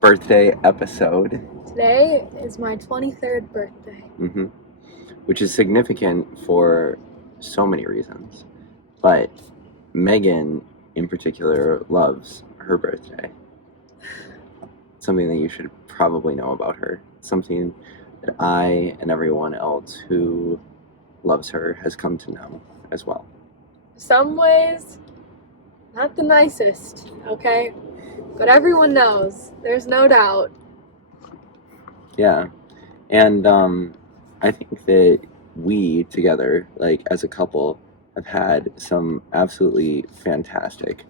birthday episode. Today is my 23rd birthday. Which is significant for so many reasons. But Megan, in particular, loves her birthday. Something that you should probably know about her. Something that I and everyone else who loves her has come to know as well. Some ways, not the nicest, okay? But everyone knows. There's no doubt. Yeah. And I think that we together, like as a couple, have had some absolutely fantastic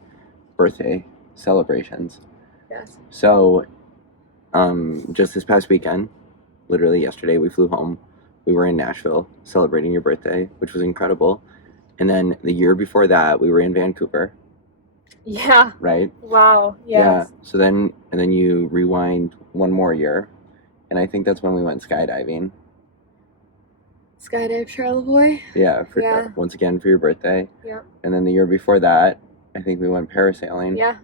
birthday celebrations. Yes. So just this past weekend, literally yesterday, we flew home. We were in Nashville celebrating your birthday, which was incredible. And then the year before that, we were in Vancouver. Yeah. Right? Wow. Yes. Yeah. So then you rewind one more year, and I think that's when we went skydiving. Skydive Charlevoix? Yeah, once again for your birthday. Yeah. And then the year before that, I think we went parasailing. Yeah.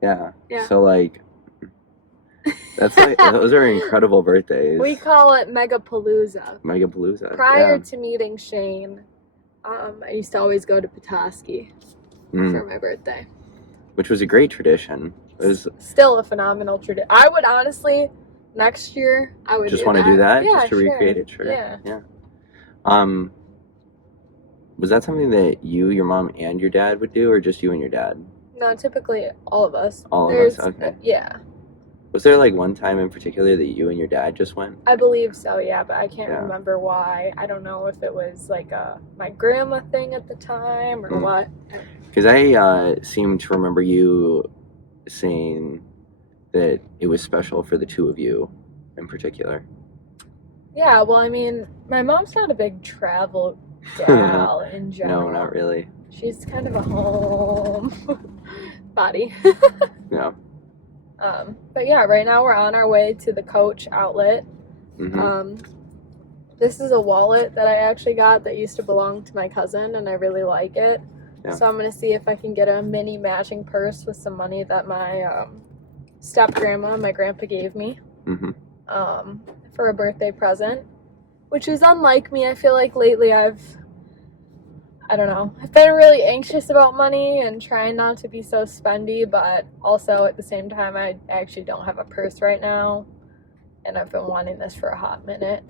Yeah. Yeah. So like that's like those are incredible birthdays. We call it Megapalooza. Megapalooza. Prior to meeting Shane, I used to always go to Petoskey for my birthday. Which was a great tradition. It was still a phenomenal tradition. I would honestly, next year, I would just want to do that, yeah, just to recreate it. Sure. Yeah. Was that something that you, your mom, and your dad would do, or just you and your dad? No, typically all of us. All of us. Okay. Yeah. Was there like one time in particular that you and your dad just went? I believe so, yeah, but I can't remember why. I don't know if it was like my grandma thing at the time or what. Because I seem to remember you saying that it was special for the two of you in particular. Yeah, well, I mean, my mom's not a big travel gal in general. No, not really. She's kind of a home body. Yeah. But yeah, right now we're on our way to the Coach outlet. This is a wallet that I actually got that used to belong to my cousin, and I really like it. Yeah. So I'm going to see if I can get a mini matching purse with some money that my step-grandma, my grandpa gave me for a birthday present, which is unlike me. I feel like lately I've been really anxious about money and trying not to be so spendy, but also at the same time, I actually don't have a purse right now, and I've been wanting this for a hot minute,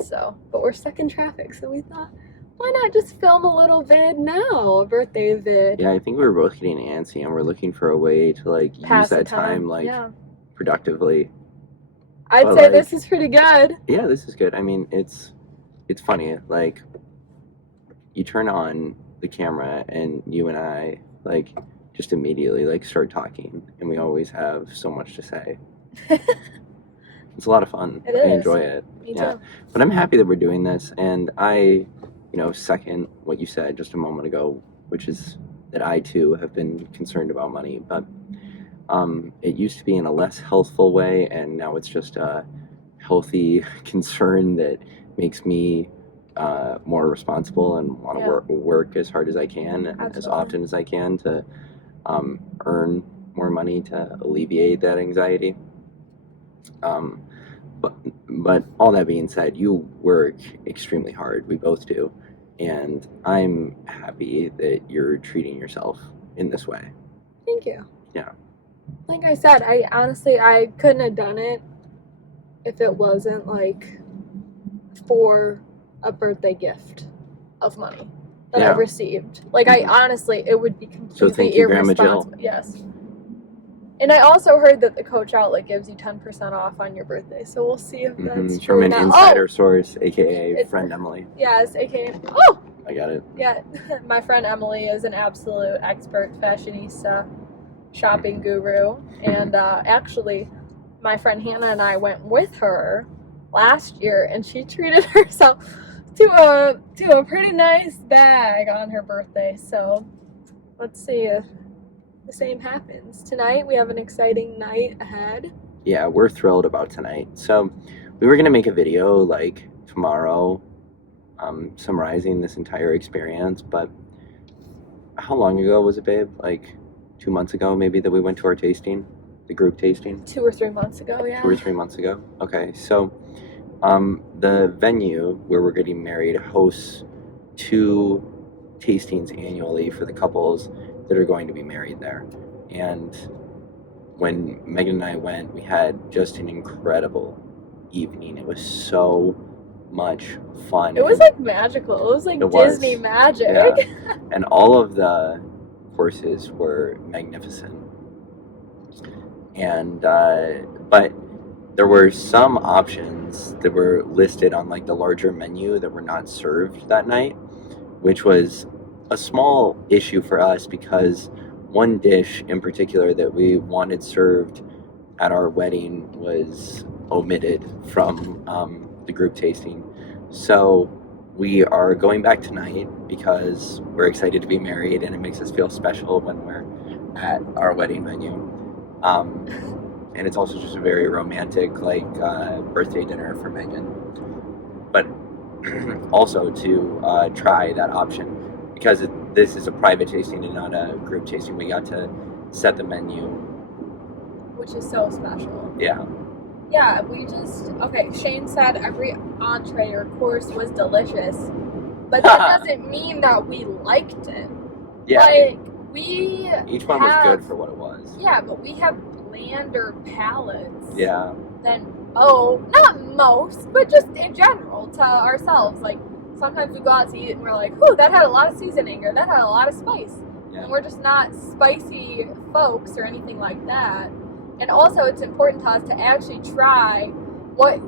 but we're stuck in traffic, so we thought, why not just film a little vid now, a birthday vid? Yeah, I think we were both getting antsy, and we're looking for a way to, like, use that time, like, productively. I'd say this is pretty good. Yeah, this is good. I mean, it's funny, like, you turn on the camera and you and I like just immediately like start talking, and we always have so much to say. It's a lot of fun. I enjoy it. Me too. But I'm happy that we're doing this, and I second what you said just a moment ago, which is that I too have been concerned about money, but it used to be in a less healthful way, and now it's just a healthy concern that makes me more responsible and want to work as hard as I can and as often as I can to earn more money to alleviate that anxiety. But all that being said, you work extremely hard. We both do. And I'm happy that you're treating yourself in this way. Thank you. Yeah. Like I said, I couldn't have done it if it wasn't like for a birthday gift of money that I received. Like I honestly, it would be completely irresponsible. Yes. And I also heard that the Coach outlet gives you 10% off on your birthday, so we'll see if that's true. From an insider source, aka friend Emily. Yes, aka oh! I got it. Yeah, my friend Emily is an absolute expert fashionista, shopping guru, and actually, my friend Hannah and I went with her last year, and she treated herself to a pretty nice bag on her birthday. So let's see if the same happens. Tonight we have an exciting night ahead. Yeah, we're thrilled about tonight. So we were going to make a video like tomorrow summarizing this entire experience, but how long ago was it, babe? Like 2 months ago maybe that we went to our tasting? the group tasting? 2 or 3 months ago, yeah. 2 or 3 months ago. Okay, so the venue where we're getting married hosts 2 tastings annually for the couples that are going to be married there. And when Megan and I went, we had just an incredible evening. It was so much fun. It was like magical. It was like Disney magic. Yeah. And all of the courses were magnificent. And but there were some options that were listed on like the larger menu that were not served that night, which was a small issue for us because one dish in particular that we wanted served at our wedding was omitted from the group tasting. So we are going back tonight because we're excited to be married and it makes us feel special when we're at our wedding venue. And it's also just a very romantic like birthday dinner for Megan. But also to try that option because this is a private tasting and not a group tasting. We got to set the menu, which is so special. Yeah. Yeah, okay, Shane said every entree or course was delicious, but that doesn't mean that we liked it. Yeah. Like, each one was good for what it was. Yeah, but we have blander palates. Yeah. Than, not most, but just in general to ourselves. Like, sometimes we go out to eat and we're like, ooh, that had a lot of seasoning or that had a lot of spice. Yeah. And we're just not spicy folks or anything like that. And also, it's important to us to actually try what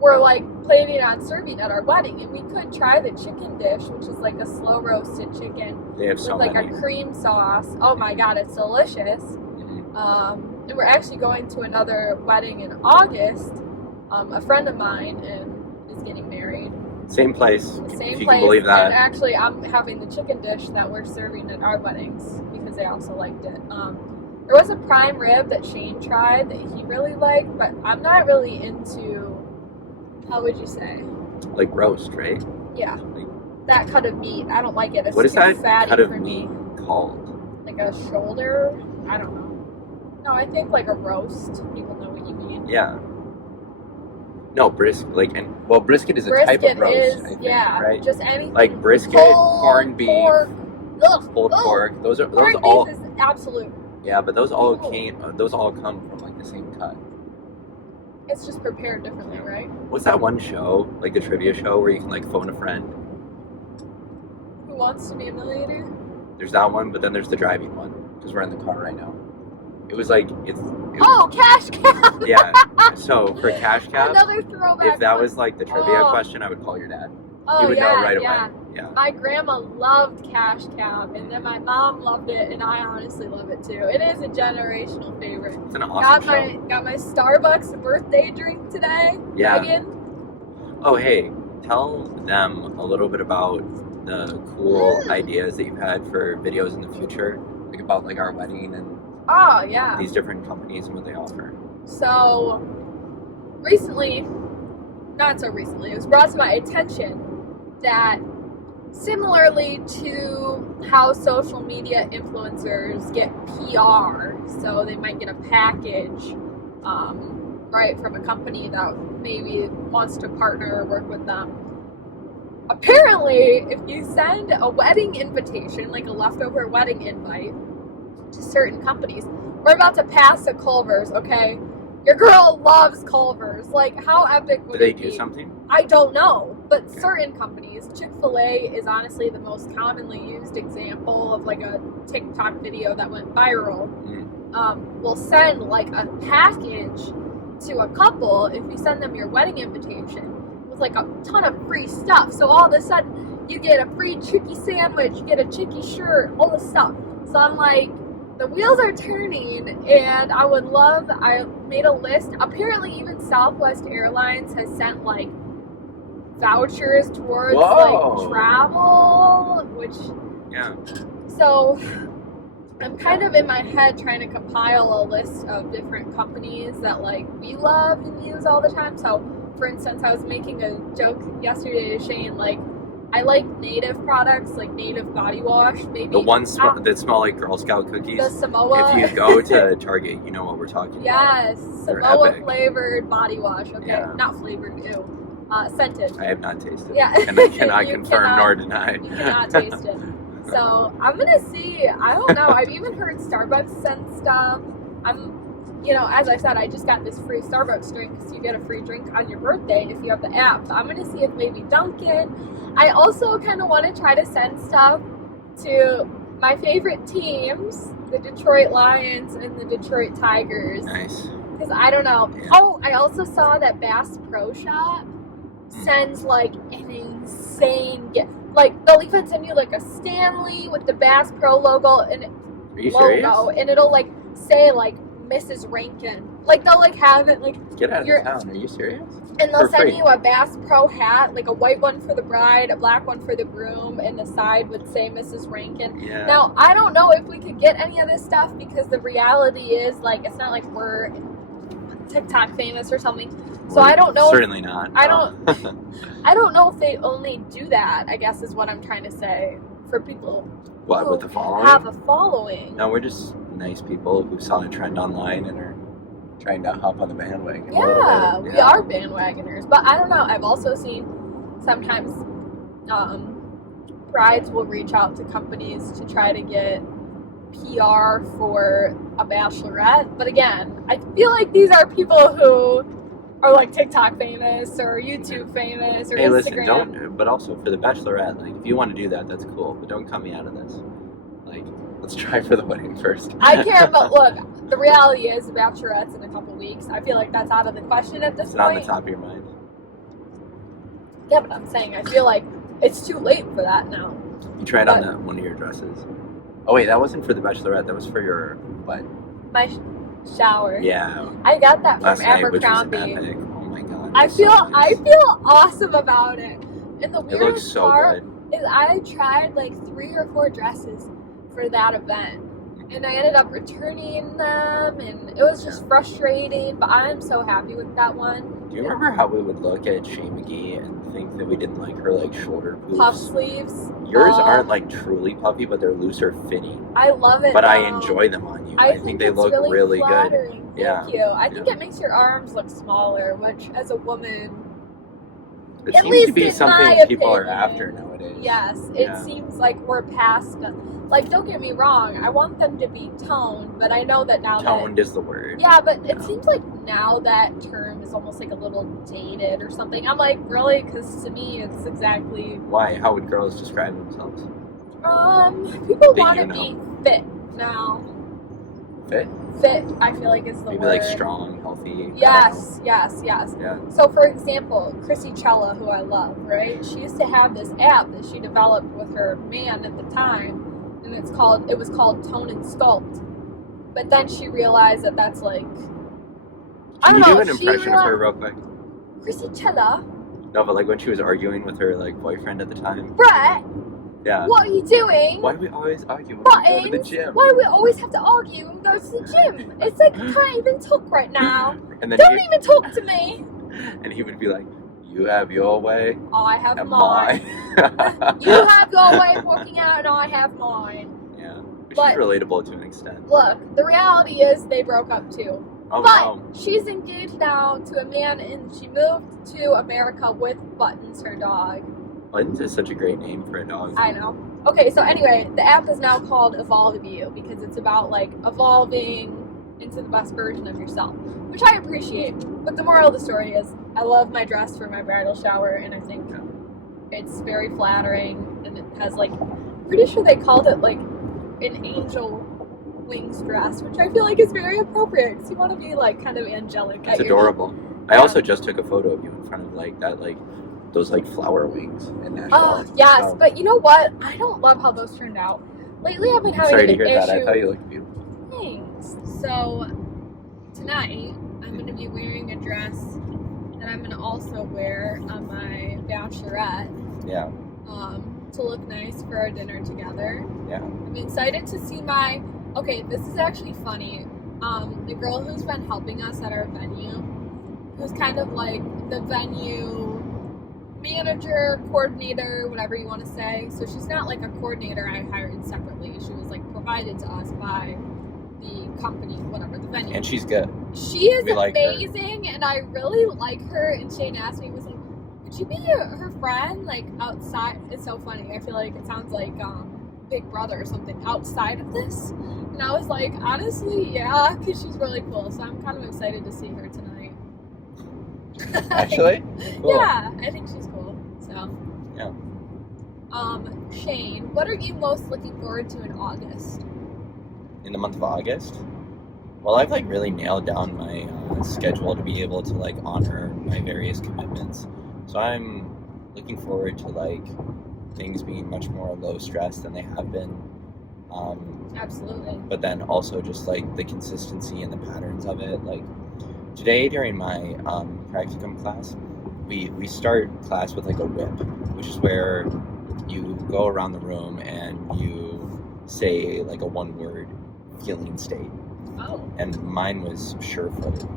we're like planning on serving at our wedding. And we could try the chicken dish, which is like a slow roasted chicken. They have so with like many. A cream sauce. Oh my god, it's delicious. Mm-hmm. And we're actually going to another wedding in August. A friend of mine is getting married. Same place. Same if you place. Can believe that. And actually, I'm having the chicken dish that we're serving at our weddings because they also liked it. There was a prime rib that Shane tried that he really liked, but I'm not really into, how would you say? Like roast, right? Yeah. That cut of meat. I don't like it. It's what is too that fatty cut of for meat me. called? Like a shoulder? I don't know. No, I think like a roast. People know what you mean. Yeah. No, brisket. Brisket is a type of roast. I think, right? Just anything. Like brisket, corned beef, pulled pork. Those all. Beef is absolute. Yeah, but those all come from like the same cut. It's just prepared differently, right? What's that one show, like the trivia show, where you can like phone a friend? Who Wants to Be a Millionaire? There's that one, but then there's the driving one because we're in the car right now. It was like Cash Cab. Yeah. So for Cash Cab, another throwback. If that was like the trivia question, I would call your dad. Oh, he would know right yeah. away. Yeah. My grandma loved Cash Cab, and then my mom loved it, and I honestly love it too. It is a generational favorite. It's an awesome show. Got my Starbucks birthday drink today. Yeah. Megan. Oh, hey, tell them a little bit about the cool ideas that you've had for videos in the future, like about like our wedding and these different companies and what they offer. So recently, not so recently, it was brought to my attention that similarly to how social media influencers get PR, so they might get a package right from a company that maybe wants to partner or work with them. Apparently, if you send a wedding invitation, like a leftover wedding invite, to certain companies, we're about to pass the Culvers, okay? Your girl loves Culvers. Like, how epic would it be? Do they do something? I don't know, but certain companies, Chick-fil-A is honestly the most commonly used example of like a TikTok video that went viral. Will send like a package to a couple if you send them your wedding invitation with like a ton of free stuff. So all of a sudden you get a free chicky sandwich, you get a chicky shirt, all this stuff. So I'm like, the wheels are turning, and I made a list. Apparently even Southwest Airlines has sent like vouchers towards like travel, which so I'm kind of in my head trying to compile a list of different companies that like we love and use all the time. So for instance, I was making a joke yesterday to Shane, like, I like Native products, like Native body wash, maybe. The ones that smell like Girl Scout cookies. The Samoa. If you go to Target, you know what we're talking about. Yes, They're Samoa epic. flavored body wash. Okay, Yeah. not flavored. Ew. Scented. I have not tasted Yeah. it, and I cannot You confirm cannot- nor deny. You cannot taste it. So I'm gonna see. I don't know. I've even heard Starbucks send stuff. As I said, I just got this free Starbucks drink, so you get a free drink on your birthday if you have the app. So I'm gonna see if maybe Dunkin'. I also kind of want to try to send stuff to my favorite teams, the Detroit Lions and the Detroit Tigers. Nice. Because I don't know. Yeah. Oh, I also saw that Bass Pro Shop sends like an insane gift. Like they'll even send you like a Stanley with the Bass Pro logo and Are you serious? and it'll like say like Mrs. Rankin. Like they'll like have it like Get out of town. Are you serious? and they'll For send free. you a Bass Pro hat, like a white one for the bride, a black one for the groom, and the side would say Mrs. Rankin. Yeah. Now I don't know if we could get any of this stuff because the reality is like it's not like we're TikTok famous or something. So I don't know. Certainly not. I don't know if they only do that, I guess is what I'm trying to say, for people What, who with the following? have a following. No, we're just nice people who saw a trend online and are trying to hop on the bandwagon. a little Yeah, bit. we are bandwagoners. But I don't know. I've also seen sometimes brides will reach out to companies to try to get PR for a bachelorette. But again, I feel like these are people who are like TikTok famous or YouTube famous or Hey, Instagram. listen, don't. But also for the bachelorette, like if you want to do that, that's cool. But don't cut me out of this. Like, let's try for the wedding first. I can, but look, the reality is the bachelorette's in a couple weeks. I feel like that's out of the question at this It's not on point. the top of your mind. Yeah, but I'm saying I feel like it's too late for that now. You tried on that one of your dresses. Oh wait, that wasn't for the bachelorette. That was for your what? My shower. Yeah. I got that Last from night, which was Abercrombie. epic. Oh my god. I it's so feel nice. awesome about it. And the It weirdest looks so part good. is I tried like 3 or 4 dresses for that event. And I ended up returning them and it was just frustrating, but I'm so happy with that one. Do you remember how we would look at Shane McGee and think that we didn't like her like shoulder poofs? Puff sleeves. Yours aren't like truly puffy, but they're looser fitting. I love it. But I though. enjoy them on you. I think they it's look really good. flattering. Yeah. Thank you. I think Yeah. it makes your arms look smaller, which as a woman, It At seems least to be in something my people are opinion. after nowadays. yes, it Yeah. seems like we're past. Like, don't get me wrong, I want them to be toned, but I know that now Toned is the word. Yeah, but it Yeah. seems like now that term is almost like a little dated or something. I'm like, really? Because to me, it's exactly. Why? How would girls describe themselves? People That want you to know. be fit now. Fit? Fit, I feel like is the Maybe word. like strong, healthy. Yes. Yeah. So, for example, Chrissy Chella, who I love, right? She used to have this app that she developed with her man at the time, and it was called Tone and Sculpt. But then she realized that that's like, I Can don't you know. do an impression of her real quick? Chrissy Chella, No, but like when she was arguing with her like boyfriend at the time. Brett, Yeah. what are you doing? Why do we always argue when we go to the Buttons? gym? Why do we always have to argue when we go to the gym? It's like I can't even talk right now. And then Don't even talk to me. he would be like, "You have your way, I have and mine. mine." You have your way of working out, and I have mine. Yeah, which But- is relatable to an extent. Look, the reality is they broke up too. Oh But no. she's engaged now to a man, and she moved to America with Buttons, her dog. Buttons is such a great name for a dog. I know. Okay, so anyway, the app is now called Evolve You because it's about like evolving into the best version of yourself, which I appreciate. But the moral of the story is, I love my dress for my bridal shower, and I think it's very flattering, and it has like, pretty sure they called it like an angel wings dress, which I feel like is very appropriate because you want to be like kind of angelic. It's adorable. I also just took a photo of you in front of like that, like those like flower wings in Nashville. Oh, yes, So- but you know what? I don't love how those turned out. Lately, I've been having Sorry to an hear issue. that. I thought you looked beautiful. Thanks. So, tonight, I'm going to be wearing a dress that I'm going to also wear on my bachelorette Yeah. to look nice for our dinner together. Yeah. I'm excited to see my... Okay, this is actually funny. The girl who's been helping us at our venue, who's kind of like the venue manager, coordinator, whatever you want to say. So she's not like a coordinator I hired separately. She was like provided to us by the company, whatever, the venue. And she's good. She is We like her. amazing, and I really like her. And Shane asked me, was like, "Would you be her friend, like outside?" It's so funny. I feel like it sounds like Big Brother or something outside of this. And I was like, honestly, yeah, because she's really cool. So I'm kind of excited to see her tonight. Actually? Cool. Yeah, I think she's cool. So. Yeah. Shane, what are you most looking forward to in August? In the month of August? Well, I've like really nailed down my schedule to be able to like honor my various commitments. So I'm looking forward to like things being much more low stress than they have been. Absolutely. But then also just like the consistency and the patterns of it. Like today during my practicum class, we start class with like a whip, which is where you go around the room and you say like a one-word feeling state. Oh, And mine was sure-footed.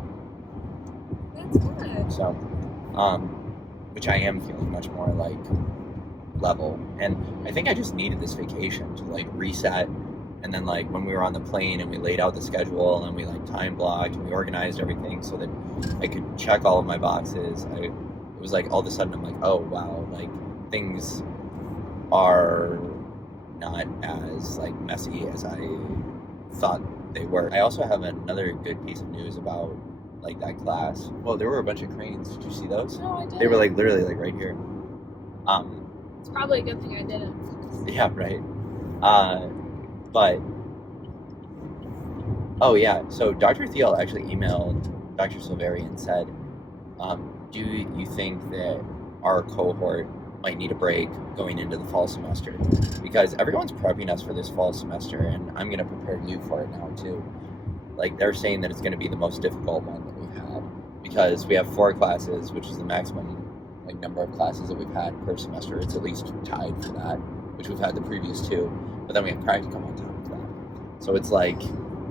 that's good. So, which I am feeling much more like level. And I think I just needed this vacation to like reset. And then like when we were on the plane and we laid out the schedule and we like time blocked and we organized everything so that I could check all of my boxes, it was like all of a sudden I'm like, oh wow, like things are not as like messy as I thought they were. I also have another good piece of news about like that class. Well, there were a bunch of cranes. Did you see those? No, I didn't. They were like literally like right here. It's probably a good thing I didn't. Yeah, right. But oh yeah, so Dr. Thiel actually emailed Dr. Silveri and said, do you think that our cohort might need a break going into the fall semester? Because everyone's prepping us for this fall semester, and I'm going to prepare you for it now too. Like they're saying that it's going to be the most difficult one that we've had because we have 4 classes, which is the maximum like number of classes that we've had per semester. It's at least tied for that, which we've had the previous 2. But then we have practicum on top of that. So it's like,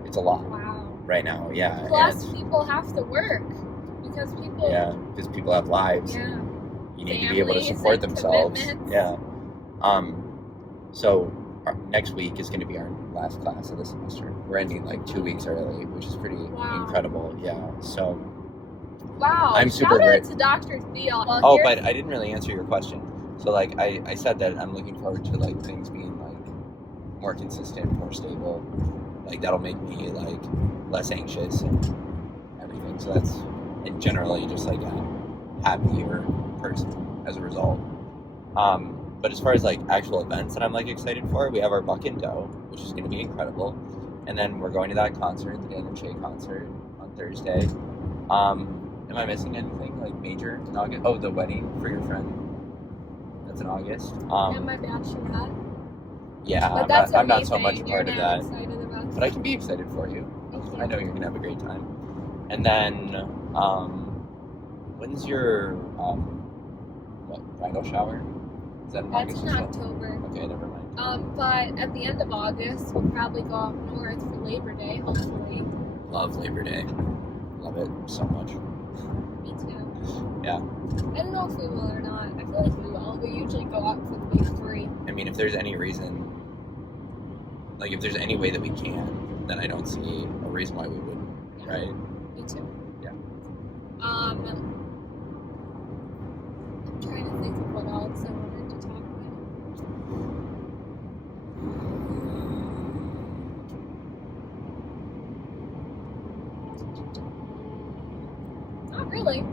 it's a lot Wow. right now, yeah. Plus, and, people have to work because people. yeah, because people have lives. Yeah. And you need to be able to Families support and themselves. commitments. Yeah. So next week is going to be our last class of the semester. We're ending like 2 weeks early, which is pretty Wow. incredible. Yeah. So. Wow. I'm super Shout out great. to Dr. Thiel. Well, Oh, here's- but I didn't really answer your question. So like I said that I'm looking forward to like things being like more consistent, more stable. Like that'll make me like less anxious and everything. So that's and generally just like a happier person as a result. But as far as like actual events that I'm like excited for, we have our Buck and Dough, which is going to be incredible, and then we're going to that concert, the Dan and Shay concert on Thursday. Am I missing anything like major in August? Oh, the wedding for your friend. That's in August. and my bachelorette. Yeah, But that's I'm not so amazing. much a part You're of not that, excited about but I can be excited for you. Thank you. I know you're gonna have a great time. And then, when's your bridal shower? Is that in That's August in as well? October. Okay, never mind. But at the end of August, we'll probably go up north for Labor Day, hopefully. Love Labor Day. Love it so much. Me too. Yeah. I don't know if we will or not. I feel like we will. We usually go up for the big 3. I mean, if there's any reason, like if there's any way that we can, then I don't see a reason why we wouldn't, Yeah. right? Me too. Yeah. I'm trying to think of what else I wanted to talk about. Not really.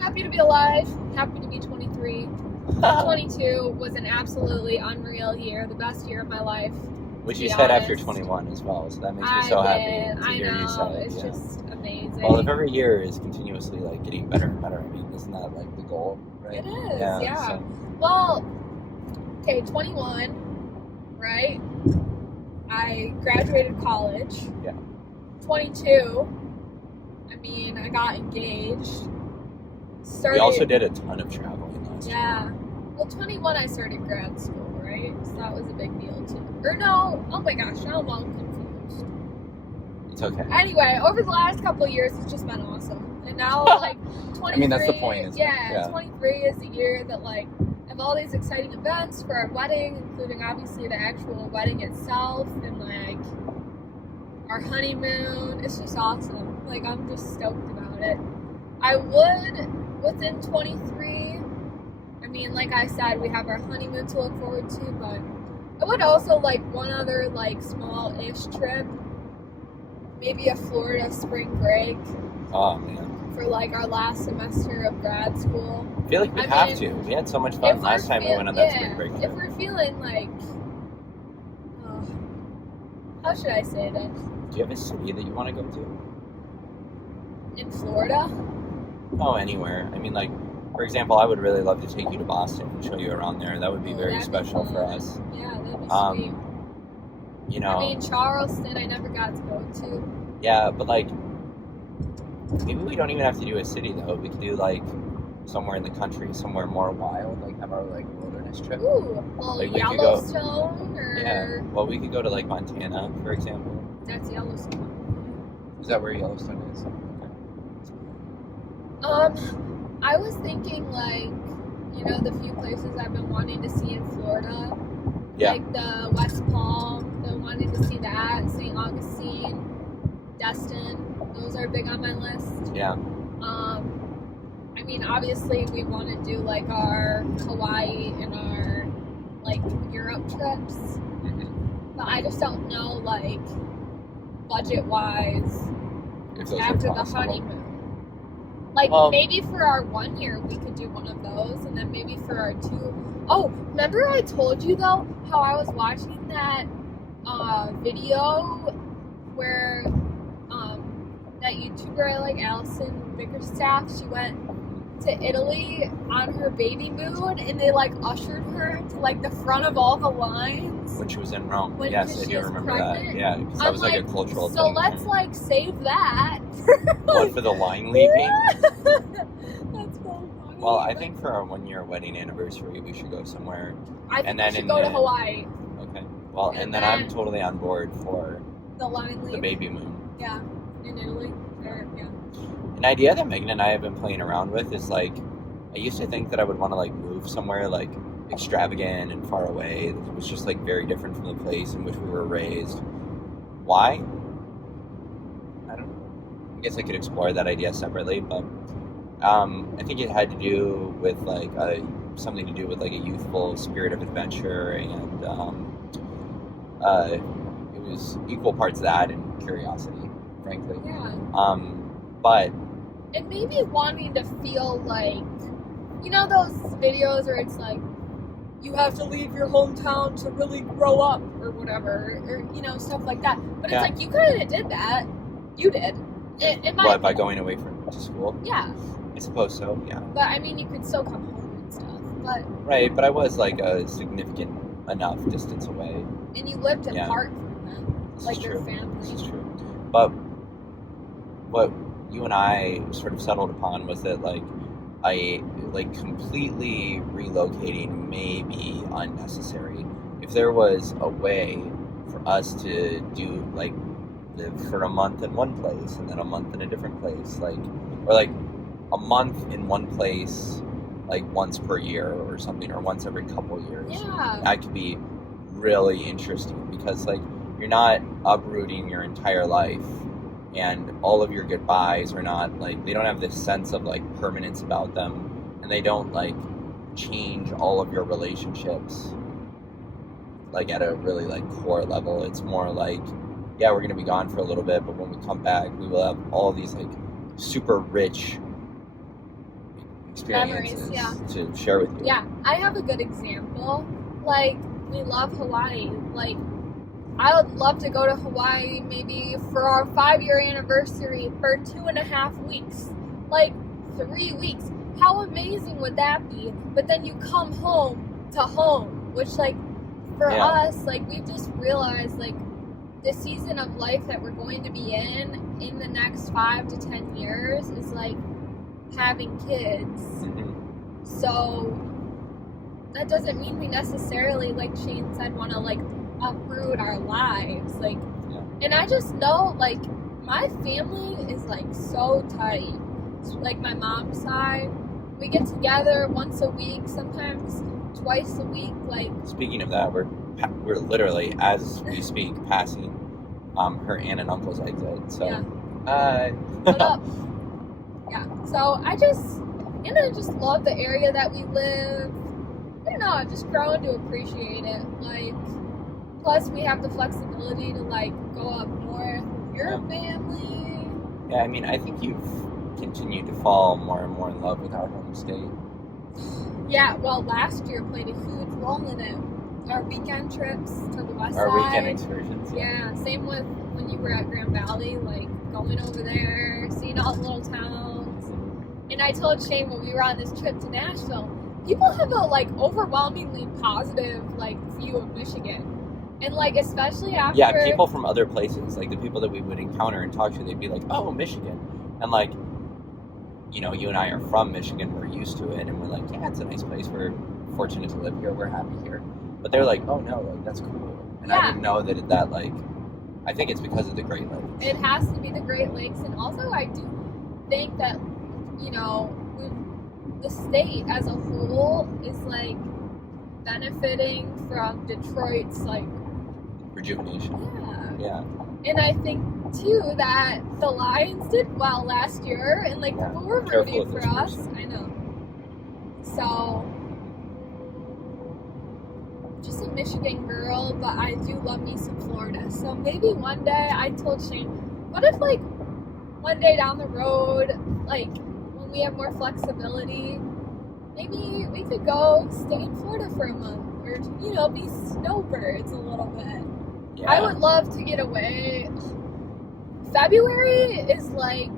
Happy to be alive. Happy to be 23. 22 was an absolutely unreal year. The best year of my life. Which to you be said after honest. 21 as well, so that makes me so happy to I hear you say know. it. It's Yeah. just amazing. Well, if every year is continuously like getting better and better, I mean, isn't that like the goal, right? It is, yeah. So, Well, okay, 21, right? I graduated college. Yeah. 22, I mean, I got engaged. Started, we also did a ton of traveling last year. Yeah. Well, 21, I started grad school, right? So that was a big deal, too. Or no, oh my gosh, now I'm all confused. It's okay. Anyway, over the last couple of years, it's just been awesome. and now like 23. I mean, that's the point, isn't it? Yeah, 23 is the year that like have all these exciting events for our wedding, including obviously the actual wedding itself and like our honeymoon. It's just awesome. Like I'm just stoked about it. I would within 23. I mean, like I said, we have our honeymoon to look forward to, but I would also like one other like small-ish trip, maybe a Florida spring break. Oh man, For like our last semester of grad school. I feel like we have to. We had so much fun last time we went on that spring break trip. If we're feeling like, how should I say this? Do you have a city that you want to go to? In Florida? Oh, anywhere. I mean, like, for example, I would really love to take you to Boston and show you around there. That would be very special for us. Yeah, that'd be sweet. You know. I mean, Charleston, I never got to go to. Yeah, but like, maybe we don't even have to do a city though. We could do like somewhere in the country, somewhere more wild, like have our like wilderness trip. Ooh, well, like, Yellowstone or. Yeah. Well, we could go to like Montana, for example. That's Yellowstone. Is that where Yellowstone is? I was thinking like, you know, the few places I've been wanting to see in Florida. Yeah. Like the West Palm, been wanting to see that, St. Augustine, Destin. Those are big on my list. Yeah. I mean, obviously we want to do like our Hawaii and our like Europe trips. Mm-hmm. But I just don't know, like, budget-wise, after the honeymoon. Like, well, maybe for our 1 year, we could do one of those, and then maybe for our 2... Oh, remember I told you, though, how I was watching that video where that YouTuber I like, Allison Bickerstaff, she went to Italy on her baby moon, and they, like, ushered her to, like, the front of all the lines. When she was in Rome. When Yes, I do remember pregnant. that. Yeah, because that was like a cultural thing. So let's, like, save that. What, for the line leaping? That's so funny. Well, I think for our 1 year wedding anniversary, we should go somewhere. I think and we then should go to Hawaii. Okay. Well, and then I'm totally on board for the line leap. the baby moon. Yeah, in Italy. Yeah. An idea that Megan and I have been playing around with is like, I used to think that I would want to like move somewhere like extravagant and far away. It was just like very different from the place in which we were raised. Why? I don't know. I guess I could explore that idea separately, but I think it had to do with like something to do with like a youthful spirit of adventure, and it was equal parts that and curiosity, frankly. Yeah. But and maybe wanting to feel like, you know, those videos where it's like, you have to leave your hometown to really grow up or whatever, or, you know, stuff like that. But it's like, you kind of did that. You did. What, by going away to school? Yeah. I suppose so, yeah. But, I mean, you could still come home and stuff. But right, but I was like a significant enough distance away. And you lived apart from them. Like your family. This is true. But what you and I sort of settled upon was that like completely relocating may be unnecessary. If there was a way for us to do like live for a month in one place and then a month in a different place, like, or like a month in one place like once per year or something, or once every couple years. Yeah. That could be really interesting, because like you're not uprooting your entire life, and all of your goodbyes are not like, they don't have this sense of like permanence about them, and they don't like change all of your relationships like at a really like core level. It's more like, yeah, we're gonna be gone for a little bit, but when we come back, we will have all these like super rich experiences to share with you. Yeah, I have a good example. Like, we love Hawaii. Like, I would love to go to Hawaii maybe for our 5-year anniversary for 2.5 weeks. Like, 3 weeks. How amazing would that be? But then you come home to home, which, like, for us, like, we just realized, like, the season of life that we're going to be in the next 5 to 10 years is, like, having kids. Mm-hmm. So, that doesn't mean we necessarily, like Shane said, want to, like, uproot our lives. Like, and I just know, like, my family is, like, so tight. like my mom's side, we get together once a week, sometimes twice a week. Like, Speaking of that, we're literally, as we speak, passing her aunt and uncle's exit. So, yeah. What up? Yeah. So I just love the area that we live. I don't know. I've just grown to appreciate it. Like, plus we have the flexibility to like go up north with your family. Yeah, I mean, I think you've continued to fall more and more in love with our home state. Yeah. Well, last year played a huge role in it. Our weekend trips to the west Our side. weekend excursions. Yeah. Same with when you were at Grand Valley, like going over there, seeing all the little towns. And I told Shane when we were on this trip to Nashville, people have a like overwhelmingly positive like view of Michigan, and like especially after Yeah, people from other places, like the people that we would encounter and talk to, they'd be like, "Oh, Michigan," and like, you know, you and I are from Michigan, we're used to it, and we're like, "Yeah, it's a nice place. We're fortunate to live here. We're happy here." But they're like, "Oh no, like that's cool," and I Yeah. didn't know that like, I think it's because of the Great Lakes. it has to be the Great Lakes, and also I do think that the state as a whole is like benefiting from Detroit's like Rejuvenation. yeah. Yeah. And I think too that the Lions did well last year, and like Yeah. people were Careful rooting with for those us. words. I know. So, just a Michigan girl, but I do love me some Florida. So maybe one day, I told Shane, what if like one day down the road, like when we have more flexibility, maybe we could go stay in Florida for a month, or be snowbirds a little bit. Yeah. I would love to get away. February is like,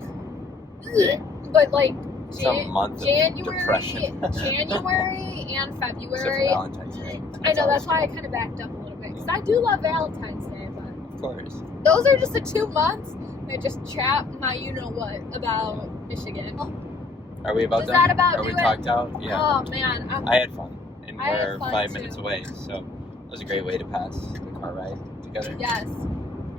but like Some month of January, depression. January and Except for February. Valentine's Day. I know, that's always why I fun. kind of backed up a little bit, because I do love Valentine's Day, but Of course. those are just the 2 months that just chap my you-know-what about Michigan. Are we about Was done? that about Are we do it? talked out? Yeah. Oh man, I had fun, and I had we're fun, 5 too. minutes away, so it was a great way to pass the car ride together. yes.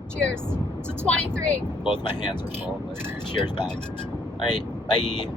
Cheers to 23. Both my hands are full, but cheers back. All right, bye.